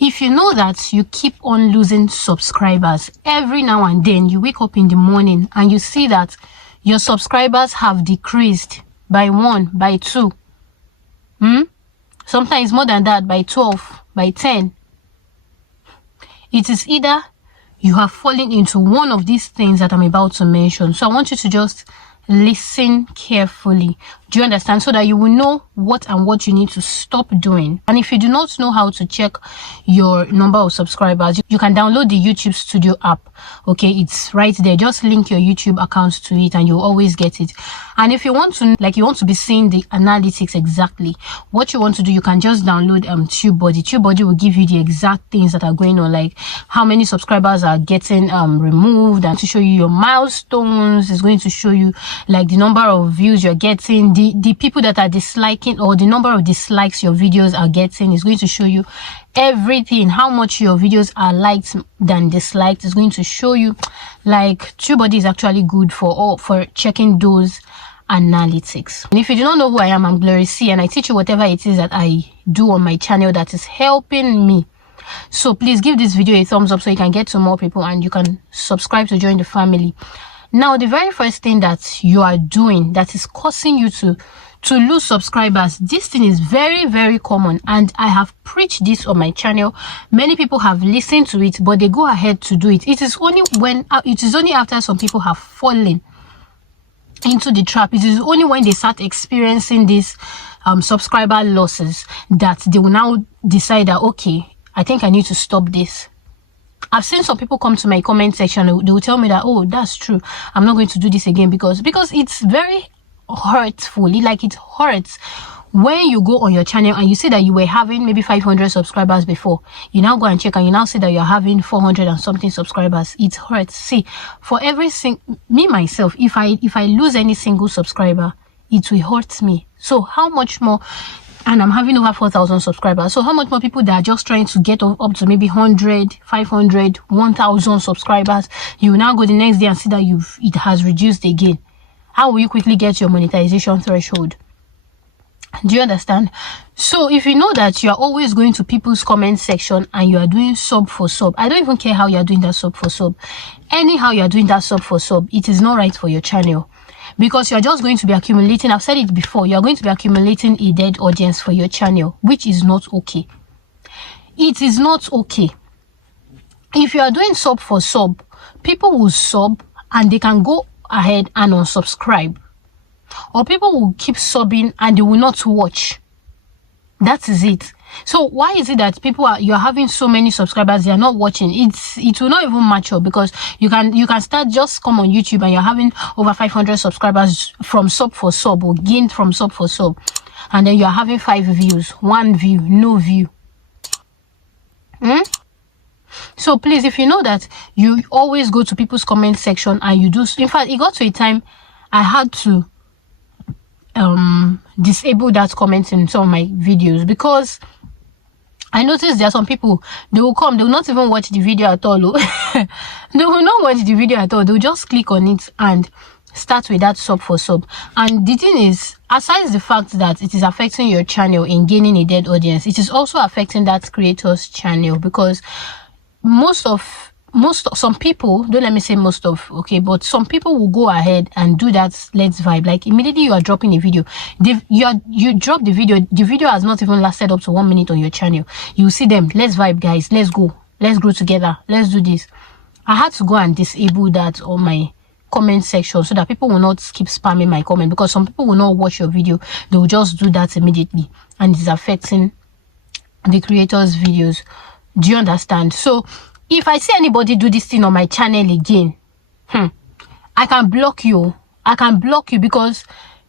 If you know that you keep on losing subscribers every now and then, you wake up in the morning and you see that your subscribers have decreased by 1, by 2, sometimes more than that, by 12, by 10, it is either you have fallen into one of these things that I'm about to mention. So I want you to just listen carefully. Do you understand? So that you will know what you need to stop doing. And if you do not know how to check your number of subscribers, you can download the YouTube Studio app. Okay, it's right there. Just link your YouTube account to it and you'll always get it. And if you want to be seeing the analytics exactly, what you want to do, you can just download Tubebuddy. Tubebuddy will give you the exact things that are going on, like how many subscribers are getting removed, and to show you your milestones. It's going to show you like the number of views you're getting, the people that are disliking, or the number of dislikes your videos are getting. Is going to show you everything, how much your videos are liked than disliked. It's going to show you, like, Tubebuddy is actually good for checking those analytics. And if you do not know who I am, I'm Glory C, and I teach you whatever it is that I do on my channel that is helping me. So please give this video a thumbs up so you can get to more people and you can subscribe to join the family. Now, the very first thing that you are doing that is causing you to lose subscribers, this thing is very, very common, and I have preached this on my channel. Many people have listened to it, but they go ahead to do it. It is only after some people have fallen into the trap, it is only when they start experiencing these subscriber losses that they will now decide that, okay, I think I need to stop this. I've seen some people come to my comment section, they will tell me that, oh, that's true, I'm not going to do this again, because it's very hurtful. It hurts when you go on your channel and you see that you were having maybe 500 subscribers before. You now go and check and you now see that you're having 400 and something subscribers. It hurts. See, for me myself, if I lose any single subscriber, it will hurt me. So how much more? And I'm having over 4,000 subscribers. So how much more people that are just trying to get up to maybe 100, 500, 1,000 subscribers, you will now go the next day and see that it has reduced again. How will you quickly get your monetization threshold? Do you understand? So if you know that you are always going to people's comment section and you are doing sub for sub, I don't even care how you are doing that sub for sub. Anyhow you are doing that sub for sub, it is not right for your channel. Because you're just going to be accumulating, I've said it before, you're going to be accumulating a dead audience for your channel, which is not okay. It is not okay. If you are doing sub for sub, people will sub and they can go ahead and unsubscribe. Or people will keep subbing and they will not watch. That is it. So why is it that you're having so many subscribers, they are not watching? It will not even match up, because you can start, just come on YouTube and you're having over 500 subscribers from sub for sub, or gained from sub for sub, and then you're having 5 views, 1 view, no view. So please, if you know that you always go to people's comment section and you do, in fact, it got to a time I had to disable that comment in some of my videos, because I noticed there are some people, they will not even watch the video at all. They will not watch the video at all. They'll just click on it and start with that sub for sub. And the thing is, aside the fact that it is affecting your channel in gaining a dead audience, it is also affecting that creator's channel, because some people, don't let me say most of, okay, but some people will go ahead and do that let's vibe. Like immediately you are dropping a video, you drop the video has not even lasted up to 1 minute on your channel. You see them, let's vibe guys, let's go, let's grow together, let's do this. I had to go and disable that on my comment section so that people will not keep spamming my comment, because some people will not watch your video, they will just do that immediately, and it's affecting the creators' videos. Do you understand? So if I see anybody do this thing on my channel again, I can block you. I can block you, because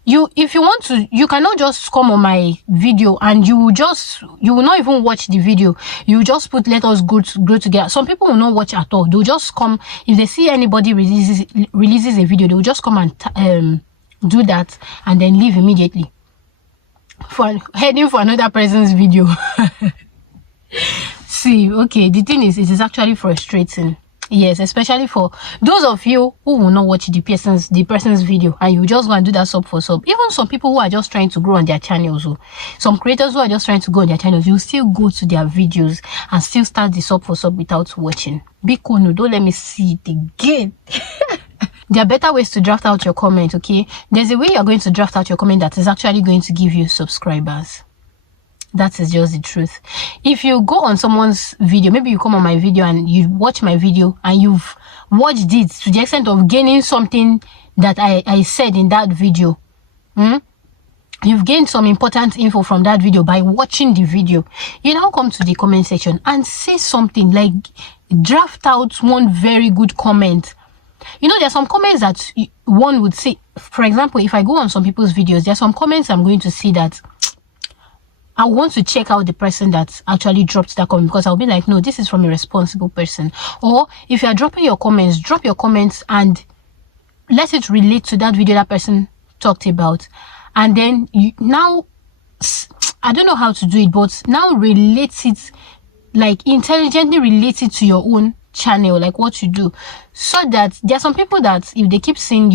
if you want to, you cannot just come on my video and you will not even watch the video. You just put let us grow together. Some people will not watch at all. They'll just come, if they see anybody releases a video, they will just come and do that and then leave immediately, heading for another person's video. See, okay, the thing is, it is actually frustrating. Yes, especially for those of you who will not watch the person's video and you just go and do that sub for sub. Even some people who are just trying to grow on their channels, some creators who are just trying to go on their channels, you still go to their videos and still start the sub for sub without watching. Bikono, don't let me see it again. There are better ways to draft out your comment, okay? There's a way you're going to draft out your comment that is actually going to give you subscribers. That is just the truth. If you go on someone's video, maybe you come on my video and you watch my video and you've watched it to the extent of gaining something that I said in that video. You've gained some important info from that video by watching the video. You now come to the comment section and say something, like draft out one very good comment. You know, there are some comments that one would see. For example, if I go on some people's videos, there are some comments I'm going to see that I want to check out the person that actually dropped that comment, because I'll be like, no, this is from a responsible person. Or if you are dropping your comments, drop your comments and let it relate to that video that person talked about. And then you now, I don't know how to do it, but now relate it, like intelligently relate it to your own channel, like what you do, so that there are some people that if they keep seeing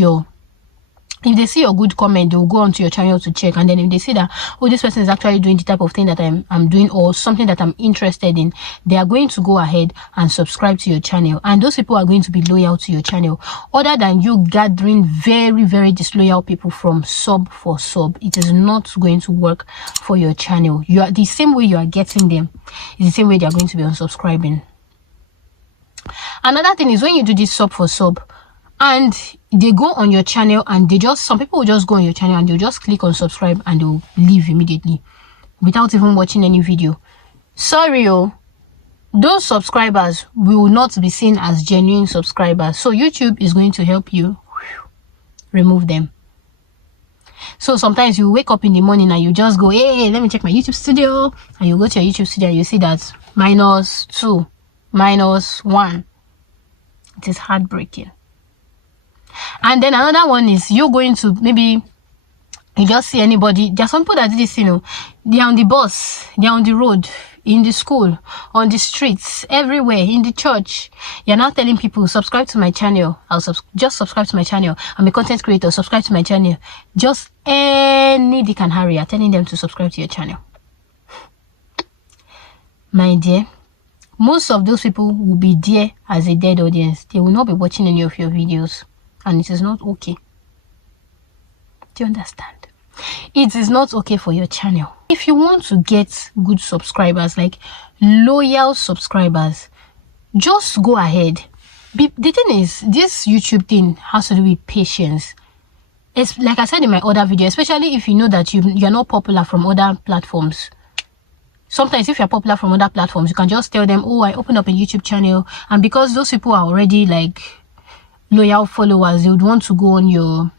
if they see your good comment, they'll go onto your channel to check. And then if they see that, oh, this person is actually doing the type of thing that I'm doing, or something that I'm interested in, they are going to go ahead and subscribe to your channel. And those people are going to be loyal to your channel. Other than you gathering very, very disloyal people from sub for sub, it is not going to work for your channel. You are the same way you are getting them, is the same way they are going to be unsubscribing. Another thing is when you do this sub for sub, and they go on your channel and some people will just go on your channel and they'll just click on subscribe and they'll leave immediately without even watching any video. Sorry, those subscribers will not be seen as genuine subscribers. So YouTube is going to help you remove them. So sometimes you wake up in the morning and you just go, hey, let me check my YouTube studio. And you go to your YouTube studio and you see that -2, -1. It is heartbreaking. And then another one is you're going to, maybe you just see anybody. There are some people that do this, they're on the bus, they're on the road, in the school, on the streets, everywhere, in the church. You're now telling people, subscribe to my channel. Just subscribe to my channel. I'm a content creator, subscribe to my channel. Just any Dick and Harry are telling them to subscribe to your channel. My dear, most of those people will be there as a dead audience. They will not be watching any of your videos. And it is not okay. Do you understand? It is not okay for your channel. If you want to get good subscribers, like loyal subscribers, just go ahead. The thing is, this YouTube thing has to do with patience. It's like I said in my other video, especially if you know that you're not popular from other platforms. Sometimes if you're popular from other platforms, you can just tell them, oh, I opened up a YouTube channel. And because those people are already like loyal followers, they would want to go on your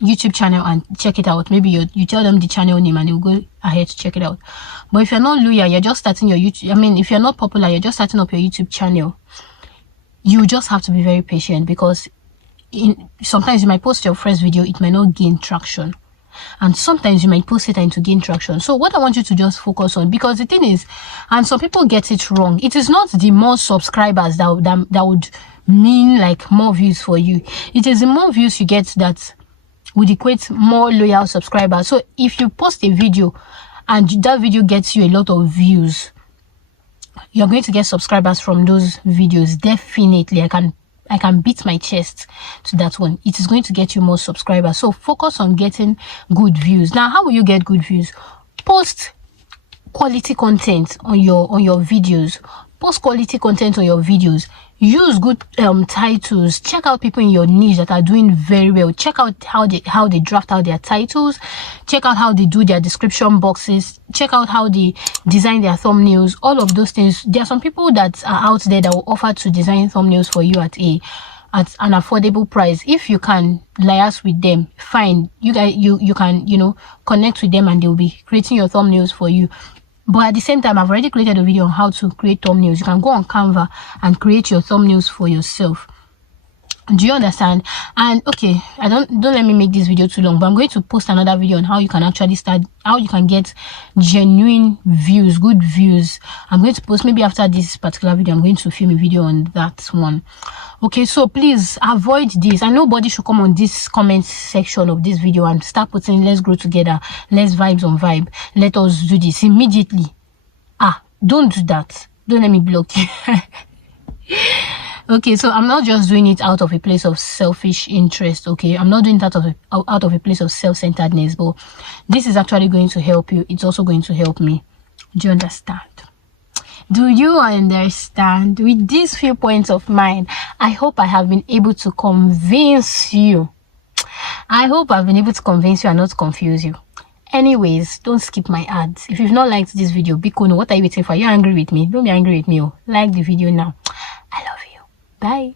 YouTube channel and check it out. Maybe you tell them the channel name and they'll go ahead to check it out. But if you're not loyal, you're just starting your YouTube, if you're not popular, you're just starting up your YouTube channel, you just have to be very patient, because sometimes you might post your first video, it might not gain traction, and sometimes you might post it and to gain traction. So what I want you to just focus on, because the thing is, and some people get it wrong, it is not the more subscribers that would mean like more views for you. It is the more views you get that would equate more loyal subscribers. So if you post a video and that video gets you a lot of views, you're going to get subscribers from those videos. Definitely, I can beat my chest to that one. It is going to get you more subscribers. So focus on getting good views. Now, how will you get good views? Post quality content on your videos. Post quality content on your videos. Use good titles. Check out people in your niche that are doing very well. Check out how they draft out their titles. Check out how they do their description boxes. Check out how they design their thumbnails. All of those things. There are some people that are out there that will offer to design thumbnails for you at an affordable price. If you can liaise with them, fine. You can connect with them and they'll be creating your thumbnails for you. But at the same time, I've already created a video on how to create thumbnails. You can go on Canva and create your thumbnails for yourself. Do you understand? And okay, don't let me make this video too long, but I'm going to post another video on how you can actually start, how you can get genuine views, good views. I'm going to post, maybe after this particular video, I'm going to film a video on that one. Okay, so please avoid this, and nobody should come on this comment section of this video and start putting let's grow together, let's vibes on vibe, let us do this immediately. Don't do that. Don't let me block you. Okay, so I'm not just doing it out of a place of selfish interest. Okay, I'm not doing it out of a place of self-centeredness, but this is actually going to help you. It's also going to help me. Do you understand? Do you understand? With these few points of mine, I hope I have been able to convince you. I hope I've been able to convince you and not confuse you. Anyways, don't skip my ads. If you've not liked this video, Bikono, what are you waiting for? You're angry with me? Don't be angry with me. Like the video now. I love you. Bye.